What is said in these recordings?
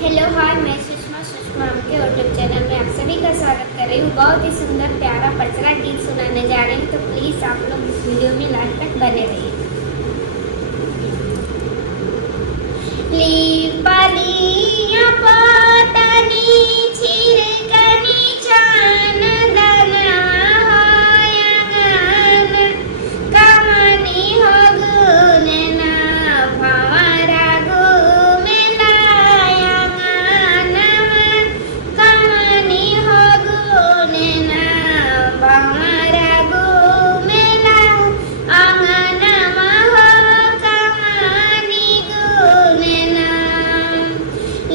Hello hi, मैं सुषमा के YouTube channel में आप सभी का स्वागत कर रही हूँ। बहुत ही सुंदर प्यारा पचरा गीत सुनाने जा रही हूँ, तो प्लीज़ आप लोग इस वीडियो में लास्ट तक बने रहिए। लीपलिया पातनी छिरकनी चान दनवा होयगन कमनी हो गुनना भंवरा घुमेलायगन कमनी हो गुनना भंवरा घुमेला आंगनमा हो कमनी गुनना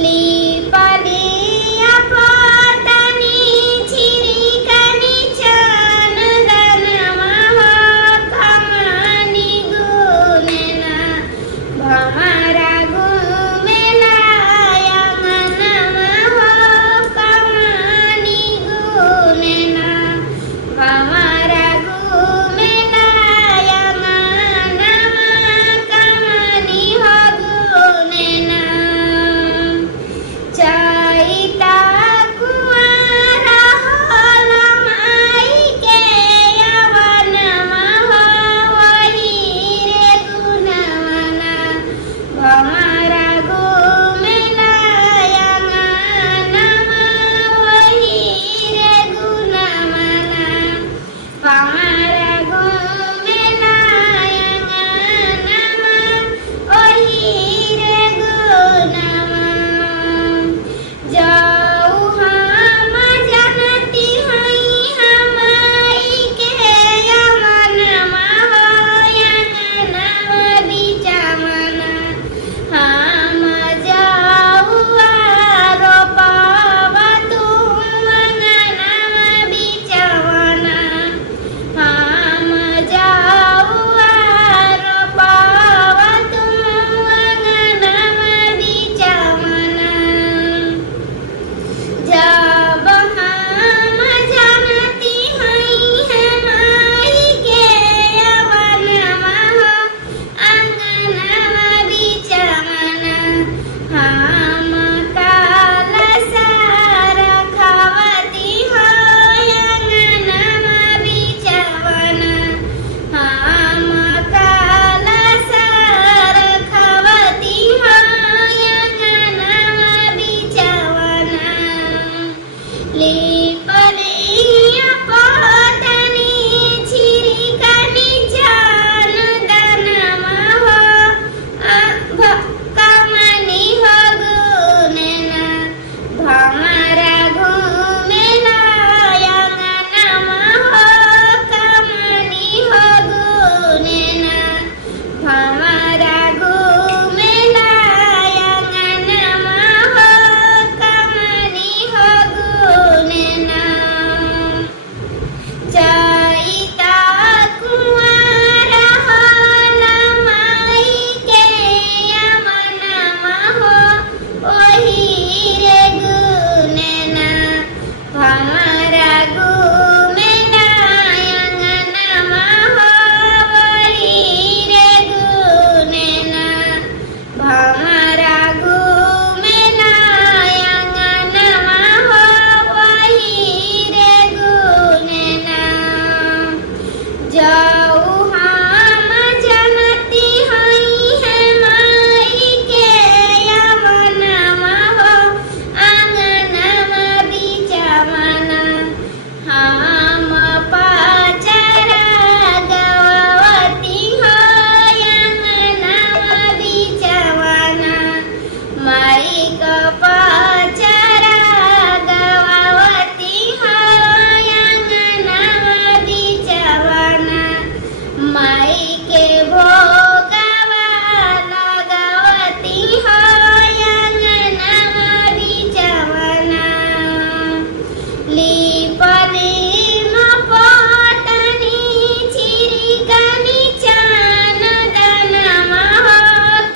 लीपलिया पातनी छिरकनी चान दनवा हो कमनी गुनना भंवरा घुमेलायगनमा हो कमनी गुनना भंवरा घुमेलायगनमा कमनी हो गुनना चैता कुंवारा होला माई के यवनमा हो वही रे गुणवना भंवरा घुमेलायगनमा वही रे गुणवना भंवरा घुमेलायगनमा वही रे गुणवना जाऊ हम जनती हई हमाई के यवनमा होयगनमा बिचवना हम जाऊ रोपवा तू अंगनमा बिचवना हम जाऊ रोपवा तू अंगनमा बिचवना जब हम जनती हई हमाई के यवनमा हो अंगनमा बिचवना हम कलशा रखवती हो अंगनमा बिचवना हम कलशा रखवती हो अंगनमा बिचवना लीपलिया पातनी छिरकनी चान दनवा हो कमनी हो गुनना भंवरा घुमेलायगनमा हो कमनी हो गुनना भंवरा घुमेलायगनमा हो कमनी हो गुनना चैता कुंवारा होला माई के यवनमा हो वही रे गुनना भंवरा घुमेलायगनमा हो वही रे गुनना भंवरा घुमेलायगनमा हो वही रे गुनना जाऊ हम जनती हई हमाई के यवनमा हो अंगनमा बिचवना हम पचरा गवती हो अंगनमा बिचवना माई का पचरा गवती हो अंगनमा बिचवना माई के भोगवा लगवती हो अंगनमा बिचवना लीपलिया पातनी छिरकनी चान दनवा हो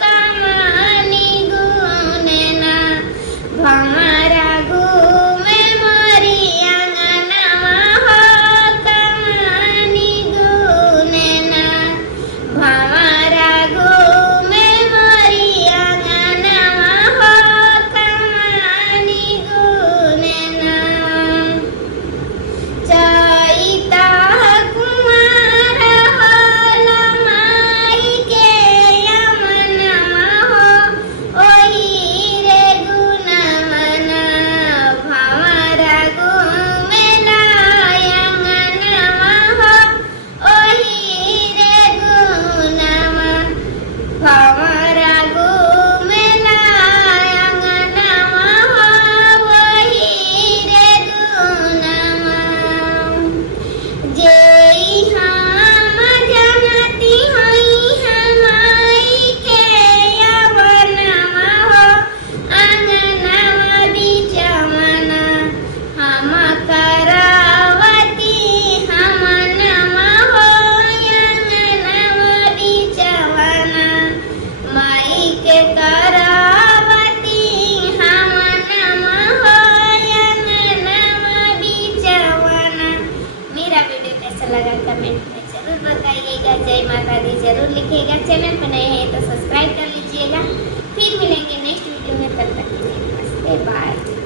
कमनी गुनना कीजिएगा, जय माता दी जरूर लिखिएगा। चैनल पर नए हैं तो सब्सक्राइब कर लीजिएगा। फिर मिलेंगे नेक्स्ट वीडियो में, तब तक के लिए नमस्ते, बाय।